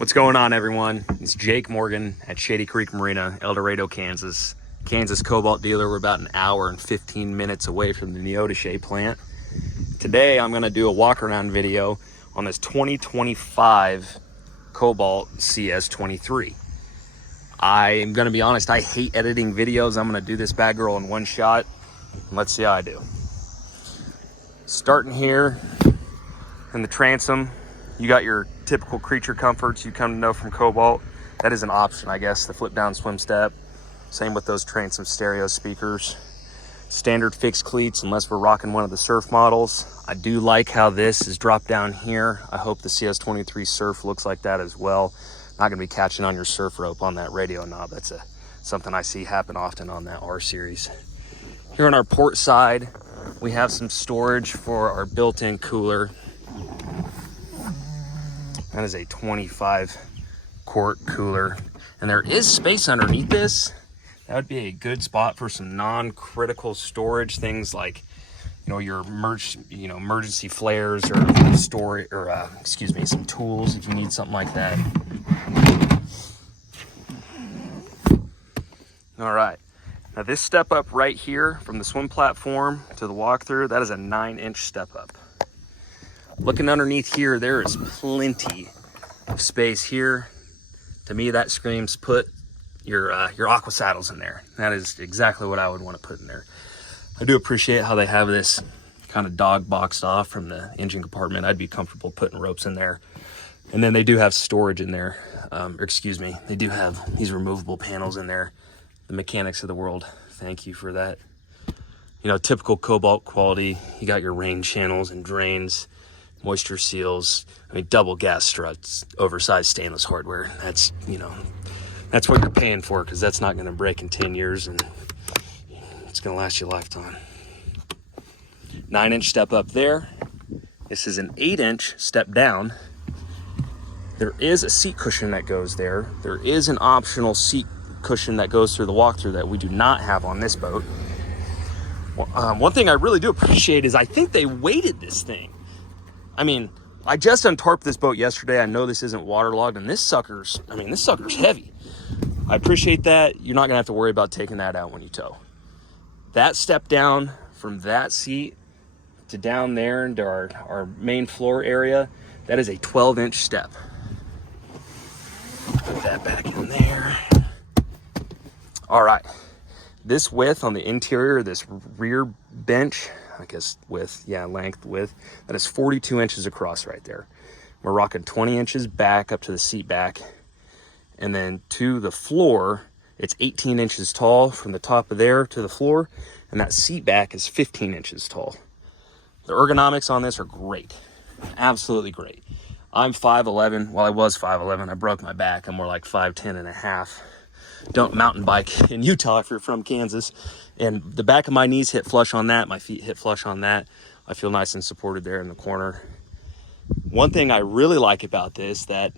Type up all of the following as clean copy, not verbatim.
What's going on, everyone? It's Jake Morgan at Shady Creek Marina, El Dorado, Kansas. Kansas Cobalt dealer. We're about an hour and 15 minutes away from the Neodesha plant. Today, I'm going to do a walk-around video on this 2025 Cobalt CS23. I'm going to be honest, I hate editing videos. I'm going to do this bad girl in one shot. Let's see how I do. Starting here in the transom, you got your typical creature comforts you come to know from Cobalt. That is an option, I guess, the flip down swim step. Same with those transom stereo speakers. Standard fixed cleats, unless we're rocking one of the surf models. I do like how this is dropped down here. I hope the CS23 surf looks like that as well. Not gonna be catching on your surf rope on that radio knob. That's something I see happen often on that R series. Here on our port side, we have some storage for our built-in cooler. That is a 25 quart cooler. And there is space underneath this. That would be a good spot for some non-critical storage, things like, your emergency flares or storage, or some tools if you need something like that. All right, now this step up right here from the swim platform to the walkthrough, that is a 9-inch step up. Looking underneath here, there is plenty of space here. To me, that screams put your aqua saddles in there. That is exactly what I would want to put in there. I do appreciate how they have this kind of dog boxed off from the engine compartment. I'd be comfortable putting ropes in there. And then they do have storage in there. They do have these removable panels in there. The mechanics of the world, thank you for that. Typical Cobalt quality. You got your rain channels and drains, moisture seals, double gas struts, oversized stainless hardware. That's what you're paying for, because that's not going to break in 10 years and it's going to last you a lifetime. 9-inch step up there. This is an 8-inch step down. There is a seat cushion that goes there. There is an optional seat cushion that goes through the walkthrough that we do not have on this boat. One thing I really do appreciate is I think they weighted this thing. I just untarped this boat yesterday. I know this isn't waterlogged, and this sucker's heavy. I appreciate that. You're not gonna have to worry about taking that out when you tow. That step down from that seat to down there into our main floor area, that is a 12-inch step. Put that back in there. All right, this width on the interior, this rear bench, length width, that is 42 inches across right there. We're rocking 20 inches back up to the seat back. And then to the floor, it's 18 inches tall from the top of there to the floor. And that seat back is 15 inches tall. The ergonomics on this are great. Absolutely great. I'm 5'11". Well, I was 5'11". I broke my back. I'm more like 5'10 and a half. Don't mountain bike in Utah if you're from Kansas. And the back of my knees hit flush on that. My feet hit flush on that. I feel nice and supported there in the corner. One thing I really like about this that,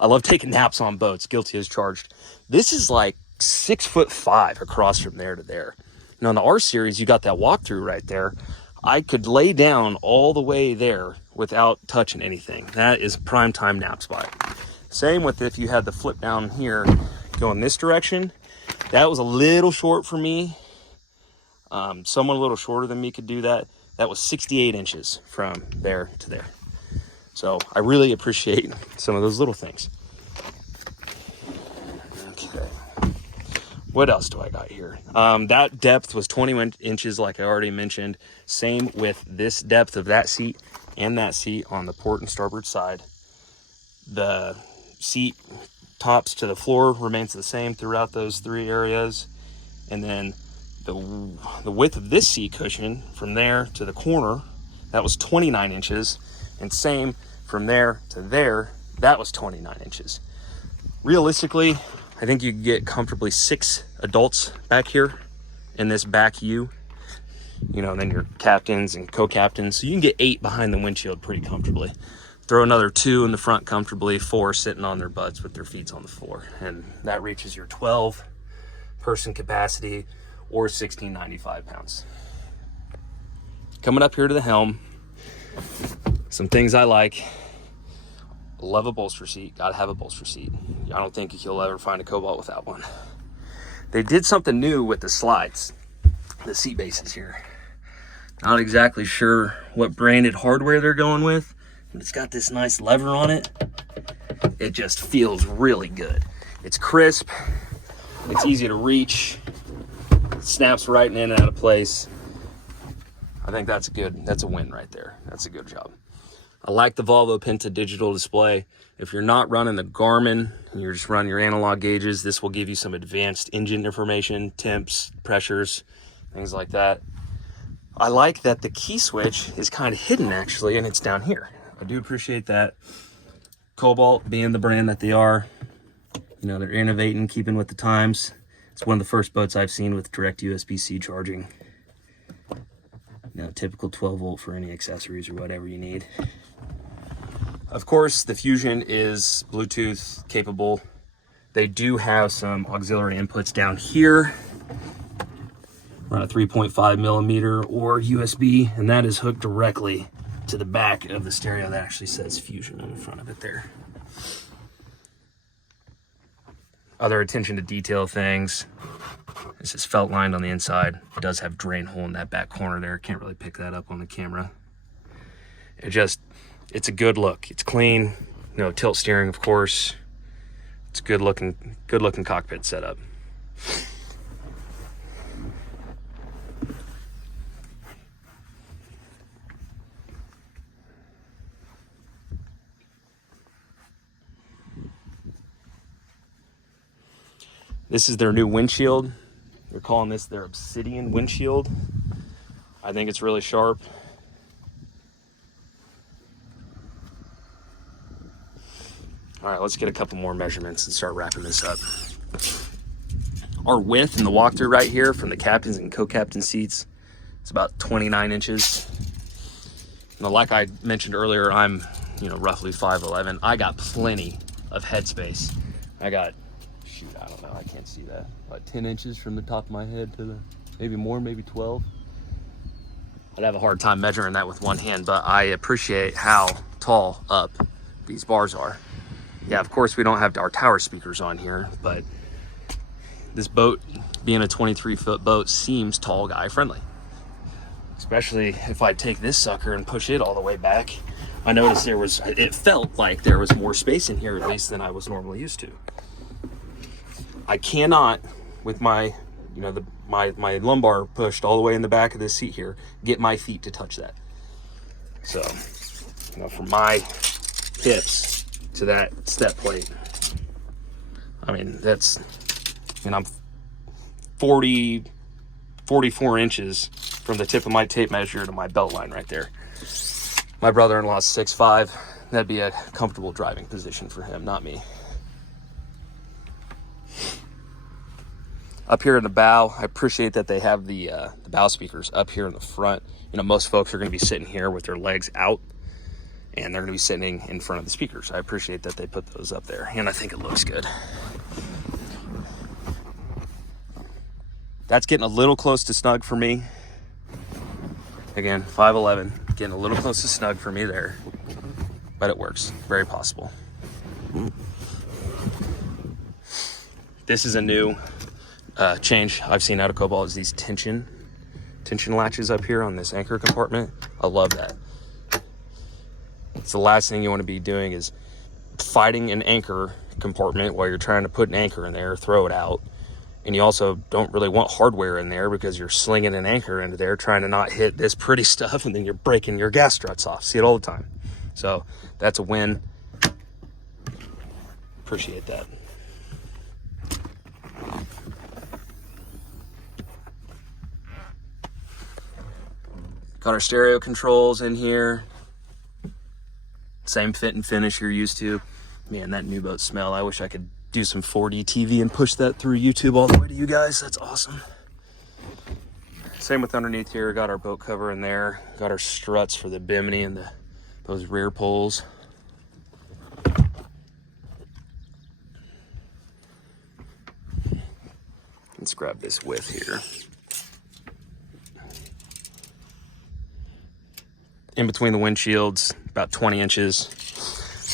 I love taking naps on boats, guilty as charged. This is like 6'5" across from there to there. On the R series, you got that walkthrough right there. I could lay down all the way there without touching anything. That is a prime time nap spot. Same with if you had the flip down here going this direction. That was a little short for me. Someone a little shorter than me could do that. That was 68 inches from there to there. So I really appreciate some of those little things. Okay. What else do I got here? That depth was 21 inches, like I already mentioned. Same with this depth of that seat and that seat on the port and starboard side. The seat tops to the floor remains the same throughout those three areas. And then the width of this seat cushion from there to the corner, that was 29 inches. And same from there to there, that was 29 inches. Realistically, I think you could get comfortably 6 adults back here in this back U. Then your captains and co-captains. So you can get 8 behind the windshield pretty comfortably. Throw another 2 in the front comfortably, 4 sitting on their butts with their feet on the floor. And that reaches your 12-person capacity or 1,695 pounds. Coming up here to the helm, some things I like. Love a bolster seat. Gotta have a bolster seat. I don't think you'll ever find a Cobalt without one. They did something new with the slides, the seat bases here. Not exactly sure what branded hardware they're going with, but it's got this nice lever on it. It just feels really good. It's crisp, it's easy to reach, it snaps right in and out of place. I think that's a win right there. That's a good job. I like the Volvo Penta digital display. If you're not running the Garmin and you're just running your analog gauges, this will give you some advanced engine information, temps, pressures, things like that. I like that the key switch is kind of hidden actually, and it's down here. I do appreciate that. Cobalt being the brand that they are, you know, they're innovating, keeping with the times. It's one of the first boats I've seen with direct USB-C charging. You know, typical 12 volt for any accessories or whatever you need. Of course, the Fusion is Bluetooth capable. They do have some auxiliary inputs down here, around a 3.5 millimeter or USB, and that is hooked directly to the back of the stereo that actually says Fusion on the front of it there. Other attention to detail things. This is felt lined on the inside. It does have drain hole in that back corner there. Can't really pick that up on the camera. It's a good look. It's clean. No tilt steering, of course. It's good looking cockpit setup. This is their new windshield. They're calling this their Obsidian windshield. I think it's really sharp. All right, let's get a couple more measurements and start wrapping this up. Our width in the walkthrough right here from the captain's and co-captain seats, it's about 29 inches. Now, like I mentioned earlier, I'm, roughly 5'11". I got plenty of headspace. I got, I don't know, I can't see that. About 10 inches from the top of my head to maybe more, maybe 12. I'd have a hard time measuring that with one hand, but I appreciate how tall up these bars are. Yeah, of course, we don't have our tower speakers on here, but this boat, being a 23-foot boat, seems tall guy friendly. Especially if I take this sucker and push it all the way back. I noticed it felt like there was more space in here, at least, than I was normally used to. I cannot, with my lumbar pushed all the way in the back of this seat here, get my feet to touch that. So, from my hips to that step plate, I mean, I'm 44 inches from the tip of my tape measure to my belt line right there. My brother-in-law's 6'5". That'd be a comfortable driving position for him, not me. Up here in the bow, I appreciate that they have the bow speakers up here in the front. Most folks are going to be sitting here with their legs out, and they're going to be sitting in front of the speakers. I appreciate that they put those up there, and I think it looks good. That's getting a little close to snug for me. Again, 5'11", getting a little close to snug for me there, but it works. Very possible. This is a new change I've seen out of Cobalt, is these tension latches up here on this anchor compartment. I love that. It's the last thing you want to be doing is fighting an anchor compartment while you're trying to put an anchor in there, throw it out. And you also don't really want hardware in there because you're slinging an anchor into there trying to not hit this pretty stuff, and then you're breaking your gas struts off. See it all the time. So that's a win. Appreciate that. Got our stereo controls in here. Same fit and finish you're used to. Man, that new boat smell. I wish I could do some 4D TV and push that through YouTube all the way to you guys. That's awesome. Same with underneath here. Got our boat cover in there. Got our struts for the bimini and those rear poles. Let's grab this width here. In between the windshields, about 20 inches.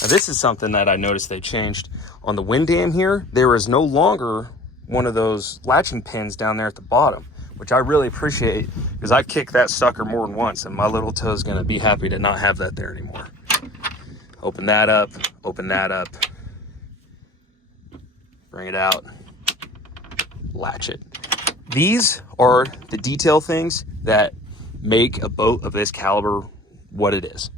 Now this is something that I noticed they changed on the wind dam here. There is no longer one of those latching pins down there at the bottom, which I really appreciate because I've kicked that sucker more than once and my little toe is gonna be happy to not have that there anymore. Open that up, bring it out, latch it. These are the detail things that make a boat of this caliber what it is.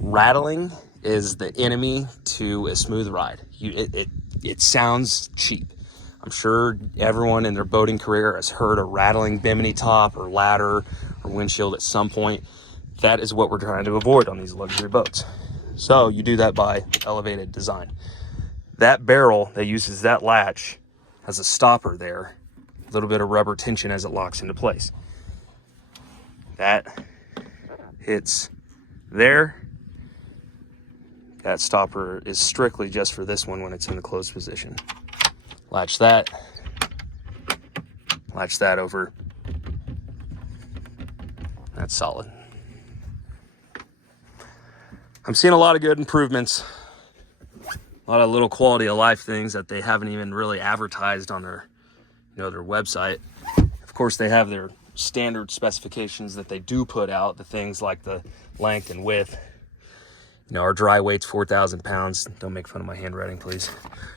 Rattling is the enemy to a smooth ride. It sounds cheap. I'm sure everyone in their boating career has heard a rattling bimini top or ladder or windshield at some point. That is what we're trying to avoid on these luxury boats. So you do that by elevated design. That barrel that uses that latch has a stopper there, a little bit of rubber tension as it locks into place. That hits there. That stopper is strictly just for this one when it's in the closed position. Latch that over. That's solid. I'm seeing a lot of good improvements, a lot of little quality of life things that they haven't even really advertised on their, their website. Of course, they have their standard specifications that they do put out, the things like the length and width. Our dry weight's 4,000 pounds. Don't make fun of my handwriting, please.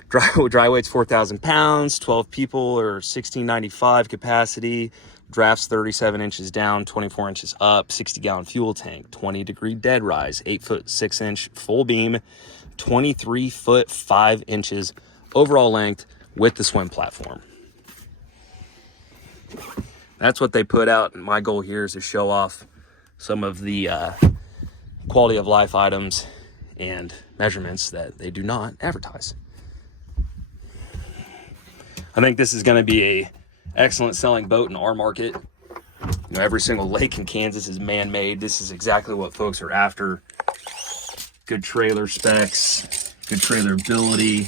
Dry weight's 4,000 pounds, 12 people or 1695 capacity. Drafts 37 inches down, 24 inches up, 60-gallon fuel tank, 20-degree dead rise, 8-foot 6-inch full beam, 23-foot 5 inches overall length with the swim platform. That's what they put out, and my goal here is to show off some of the quality of life items and measurements that they do not advertise. I think this is going to be a excellent selling boat in our market. Every single lake in Kansas is man-made. This is exactly what folks are after. Good trailer specs, good trailer ability.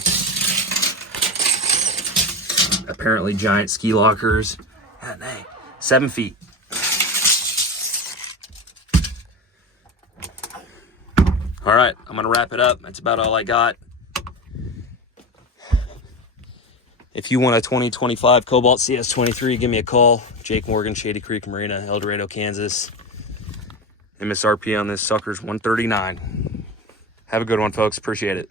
Apparently giant ski lockers. And hey, 7 feet. All right, I'm gonna wrap it up. That's about all I got. If you want a 2025 Cobalt CS23, give me a call. Jake Morgan, Shady Creek Marina, El Dorado, Kansas. MSRP on this sucker's $139. Have a good one, folks. Appreciate it.